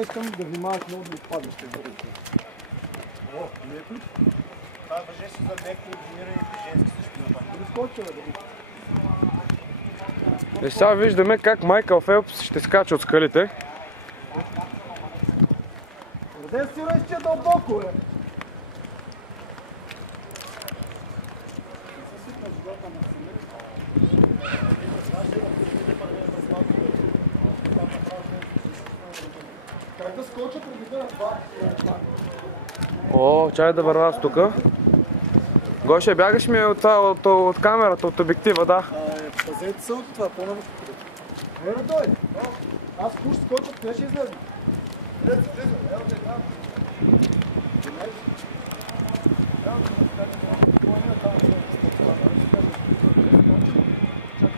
Искам да внимаваш много да отпадаш. О, леко ли? Това въже си за леко комбинираните женски също. И сега виждаме как Майкъл Фелпс ще скача от скалите. Къде си ръщи дълбоко, бе? Как да скоча преди да това? О, чай да върва аз тука. Гоше, бягаш ми от камерата, от обектива, да. Пазете се от това, по-ново. Ера, дойде. Аз пуш скоча, къде ще излезе? Влезе, ела те там.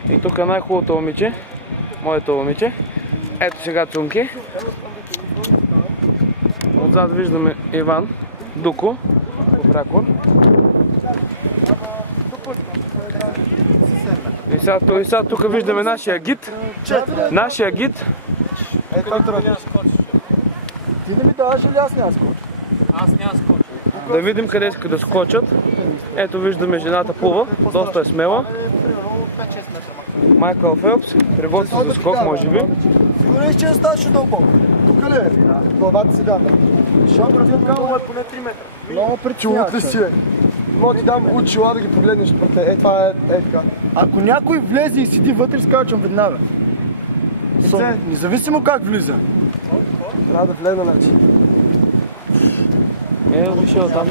И тук е най-хубавото момиче. Моето момиче. Ето сега Цунки. Отзад виждаме Иван, Дуко, по прякор. И сега тук виждаме нашия гид. Нашия гид. Ти не ми даваш ли аз няма скоча? Аз няма скоча. Да видим къде искат да скочат. Ето виждаме жената плува, доста е смела. Майкъл Фелпс, приготви се за скок, може би. Сигурно ли, че не ставаше дълбоко? Тук ли е? Главата си дам. Защото разликава Поне 3 метра. много притесняваш. Чулът ли си, бе? Мога ти дам очила да ги погледнеш пред това е така. Ако някой влезе и седи вътре, скачам веднага. Независимо как влиза. Трябва да влезе, значи. Вишел там.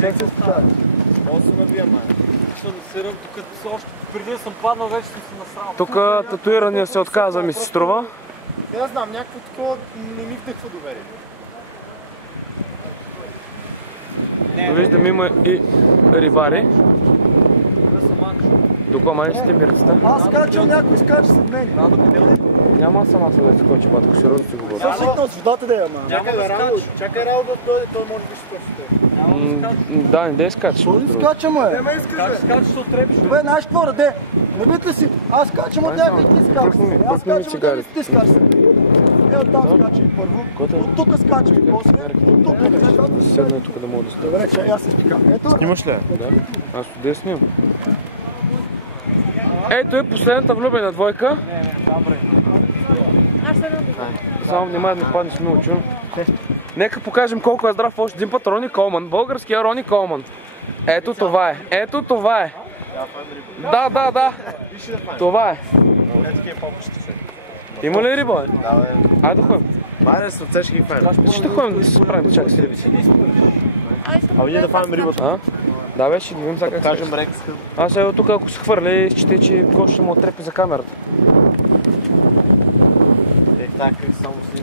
Как се спитава? Мога се набия, май. Съм сирам, тук още преди да съм паднал, вече съм се насрал. Тук татуирания се отказа, ми се струва. Не знам, някакво такова не ми вдъхва доверие. Виждам, има и рибари. Тук май ще ми ръста. Аз скачам, някой скача след мен. Няма сама се да скочи, батко, сериозно си говоря. Съм свикнал с водата да я, ама. Чакай Рао да дойде, той може би ще скочи. Да, не дей скачаш. Той не скачам, бе. Скачаш, ще отребиш. Добре, знаеш какво, раде? Не мисля си, аз скачам от някъде и ти скачаш. Аз скачам от някъде и ти скачаш. Ето там скачай първо, от тук скачай после, от тук не. Седна тук да мога да става. Добре, че аз се спикам. Ето. Снимаш ли? Да. Аз къде снимам? Ето е последната влюбена двойка. Само внимай да не паднеш милчо. Нека покажем колко е здрав още един път Рони Колман. Българския Рони Колман. Ето това е. Ето това е. Да. Това е. Има ли риба? Да, бе. Айде да ходим. Майде се отсеш ги файна. Ще ходим да се справим, чакай си рибите. А ние да фанем рибата. Да бе, ще видим сега как се кажем рекска. Аз ево тук ако се хвърля, считай, че Гош ще му отрепи за камерата. Така, само си.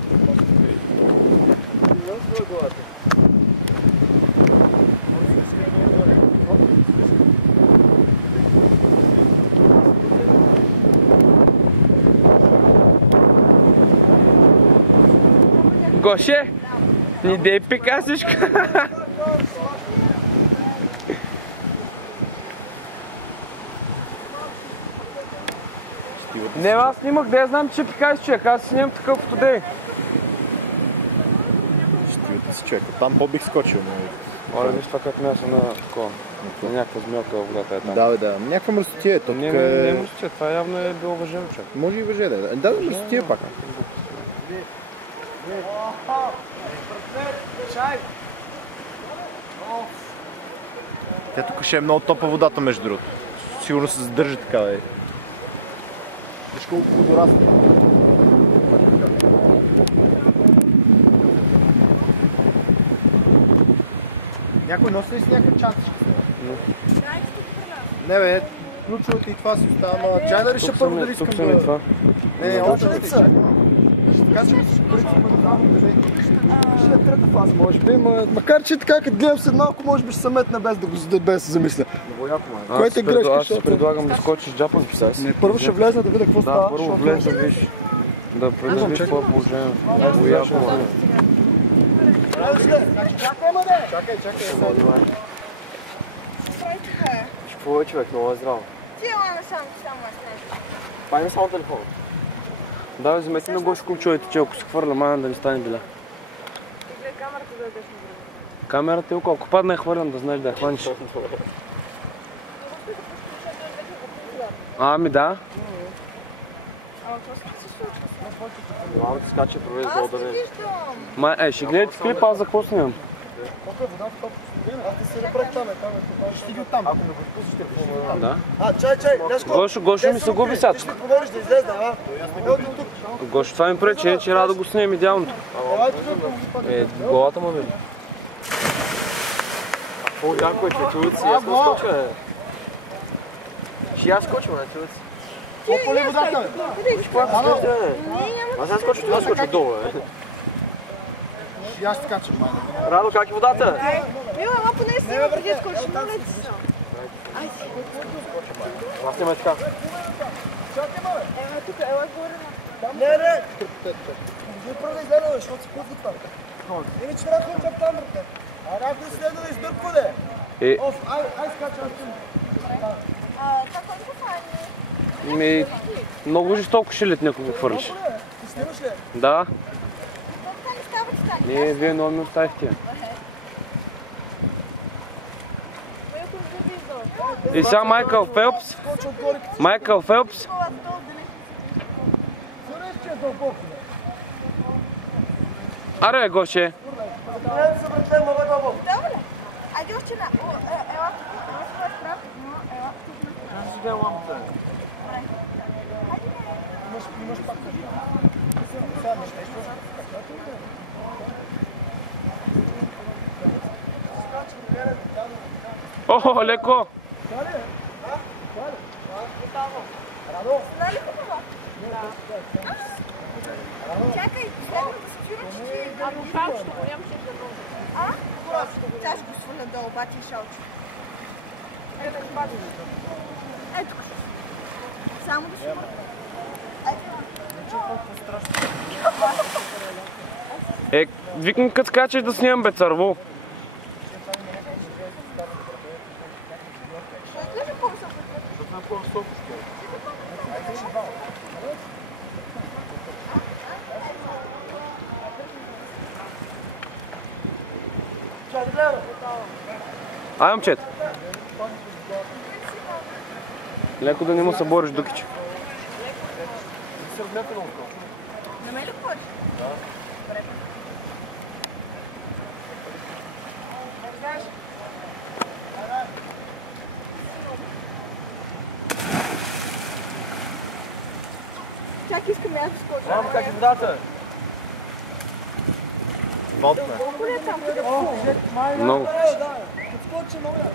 Гоше, ни дей пикасичка. Не, аз снимах, да я знам, че пикаш човек, аз си снимам такъв фотодей. Щивата си човек, там по-бих скочил. Оля, виж това как мясо на такова, на някаква змелка във водата е там. Да, някаква мръсотия е тук. Не е мръсотия, това явно е било въжено човек. Може и въже да е. Да, мръсотия пак. Те тук ще е много топа водата, между другото. Сигурно се задържа така, бе. Виж колко водораста. Някой носи ли си някакъв чантички? Не бе, ключовете и това си остава, ама чай да реша първо дали искам да... Не, още не са. Така че ще принципа да знам къде. Ще е трета фаза, може би, макар че така като гледам след малко, може би ще се метна без да се замисля. Което е грешка, аз си предлагам да скочиш джапан сега си. Първо ще влезна да видя какво става. Да, първо влез да виж. Да видиш какво е положението. Чакай. Какво е човек, много е здраво. Ти ела само аз не. Пай ми само телефон. Да, вземете на Гошко чуете, че ако се хвърля мана да не стане беля. Камерата да ядеш на време. Камерата е колко падна е хвърлям, да знаеш да я хванеш. Ами да. Ама какво се случва? Малко ти скача, проведе за Аз не ударение. виждам. Ще гледате клип, аз за какво снимам? Колко е водата, толкова студена? Аз ти се напред там, ще ги оттам. Ако ме го спустиш, ще го Да. чай, Ляшко. Гошо ми се губи сега. Ти ще говориш да излезна, а? Ела до тук. Гошо, това ми пречи, че рада да го снимем идеалното. Ела тук, да му ги пак. Голата му види. Какво яко е, че чувици, аз ме скоча. Ще я скоча, не чувици. Колко ли водата, бе? Виж колко скоча, аз аз скоча, това скоча долу, И аз така че май. Радо, как е водата? Мила, ама поне си има преди скочи, моля ти се. Айде. Аз снимай така. Ема тук, ела горе на... Не. Вие първо да изгледа, защото се пусва това. Иначе трябва да ходим там, брате. А някой следва да издърпва, де. Оф, ай скача, аз съм. Това кой го фани? Много жестоко ще лет някой го хвърлиш. Ти снимаш ли? Да. Това не става, че стане. Не, вие много ми оставихте. Ма ако не виждал. И сега Майкъл Фелпс. Скоча отгоре, като Майкъл Фелпс. Колата долу да не съреш, че е дълбоко, бе. Аре, Гоше. Не се брате, ма бе, дълбоко. Добре. Айде още една. Ела тук. Ела прав. Ела тук. Аз си гледам лампата. Имаш пак да. Сяднеш нещо. О, леко. Нали хубава? Чакай, следва да се чува, че ти... Ако шалчето го нямаше да много. А? Тя ще го сваля долу, обаче и шалчето. Ето го бати. Ето го. Само да се мъртва. Викам като скачаш да снимам, бе, църво. Ще изглежда по-високо. Ай, момчет. Леко да не му събориш дукиче. На мен ли ходиш? Да. Чакай, искам аз да скоча. Мамо, как е водата? Водна. Колко ли е там? Много. Скочи, моля.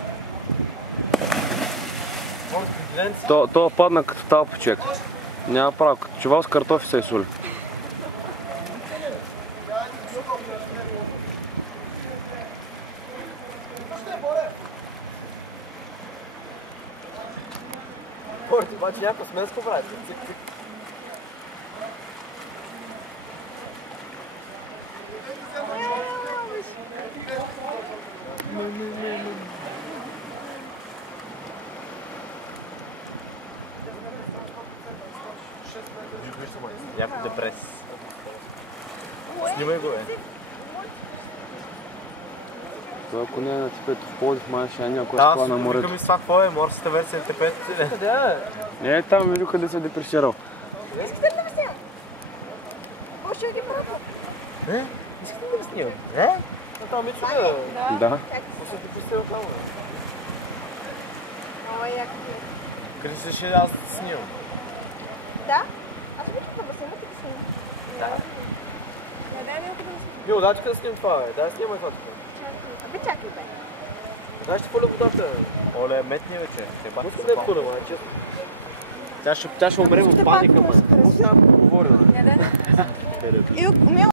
То падна като талпа, човек. Няма право, като чувал с картофи се изсоли. Порти, обаче някаква сменско прави. Някаква депресия. Снимай го, Това ако не е на типето в Пловдив, май ще някой скла на морето. Викам и това какво е? Морската версия на ТП-то. Къде е? Не е там, видно къде се е депресирал. Искате ли да ме снимам? Може да ги пробвам? Не? Искате да ме снимам? Не? Това Мичо е. Да. После ти представя само. Ама яко ти е. Къде се ще аз да снимам? Да? Аз обичам да басейна, да снимам. Да. Не, дай ми да снимам. Мило, дай да снимам това, бе. Дай снимай това тук. Абе, чакай, бе. Дай ще пъля водата. Оле, метни вече. Не искам да я пъля, ма, честно. Тя ще умре в паника, ма. Какво става говоря? Не, да.